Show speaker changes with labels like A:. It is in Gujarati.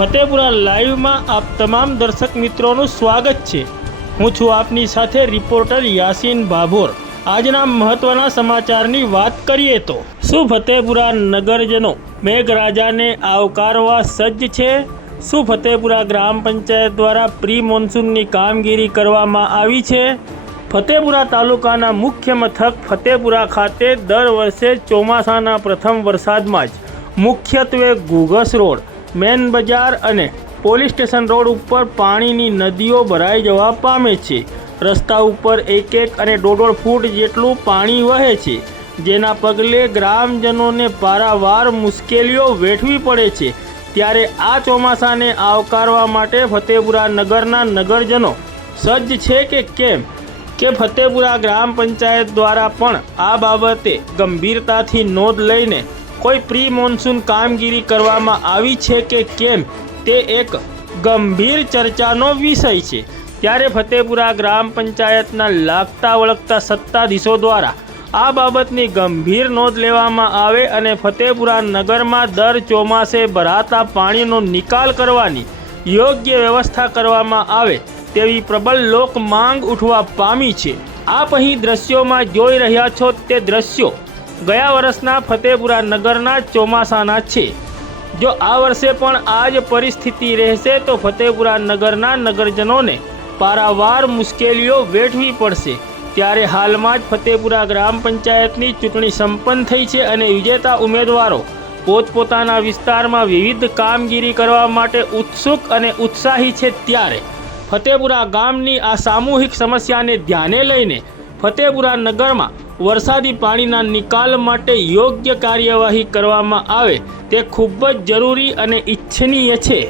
A: ફતેપુરા લાઈવમાં આપ તમામ દર્શક મિત્રોનું સ્વાગત છે. હું છું આપની સાથે રિપોર્ટર યાસીન ભાભોર આજના મહત્વના સમાચારની વાત કરીએ તો, શું ફતેપુરા નગરજનો મેઘરાજાને આવકારવા સજ્જ છે? શું ફતેપુરા ગ્રામ પંચાયત દ્વારા પ્રી મોન્સૂનની કામગીરી કરવામાં આવી છે? ફતેપુરા તાલુકાના મુખ્ય મથક ફતેપુરા ખાતે દર વર્ષે ચોમાસાના પ્રથમ વરસાદમાં જ મુખ્યત્વે ગુગસ રોડ મેન બજાર અને પોલીસ સ્ટેશન રોડ ઉપર પાણીની નદીઓ ભરાઈ જવા પામે છે. રસ્તા ઉપર એક એક અને દોઢ ફૂટ જેટલું પાણી વહે છે. જેના પગલે ગ્રામજનોને પારાવાર મુશ્કેલીઓ વેઠવી પડે છે. ત્યારે આ ચોમાસાને આવકારવા માટે ફતેપુરા નગરના નગરજનો સજ્જ છે કે કેમ? કે ફતેપુરા ગ્રામ પંચાયત દ્વારા પણ આ બાબતે ગંભીરતાથી નોંધ લઈને કોઈ પ્રી મોન્સૂન કામગીરી કરવામાં આવી છે કે કેમ, તે એક ગંભીર ચર્ચાનો વિષય છે. ત્યારે ફતેપુરા ગ્રામ પંચાયતના લાગતા વળગતા સત્તાધીશો દ્વારા આ બાબતની ગંભીર નોંધ લેવામાં આવે અને ફતેપુરા નગરમાં દર ચોમાસે ભરાતા પાણીનો નિકાલ કરવાની યોગ્ય વ્યવસ્થા કરવામાં આવે તેવી પ્રબળ લોક માંગ ઉઠવા પામી છે. આપ અહીં દ્રશ્યોમાં જોઈ રહ્યા છો તે દ્રશ્યો ગયા વર્ષના ફતેપુરા નગરના ચોમાસાના છે. જો આ વર્ષે પણ આ જ પરિસ્થિતિ રહેશે, તો ફતેપુરા નગરના નગરજનોને પારાવાર મુશ્કેલીઓ વેઠવી પડશે. ત્યારે હાલમાં જ ફતેપુરા ગ્રામ પંચાયતની ચૂંટણી સંપન્ન થઈ છે અને વિજેતા ઉમેદવારો પોતપોતાના વિસ્તારમાં વિવિધ કામગીરી કરવા માટે ઉત્સુક અને ઉત્સાહી છે ત્યારે ફતેપુરા ગામની આ સામૂહિક સમસ્યાને ધ્યાને લઈને ફતેપુરા નગરમાં વરસાદી પાણીના નિકાલ માટે યોગ્ય કાર્યવાહી કરવામાં આવે તે ખૂબ જ જરૂરી અને ઇચ્છનીય છે.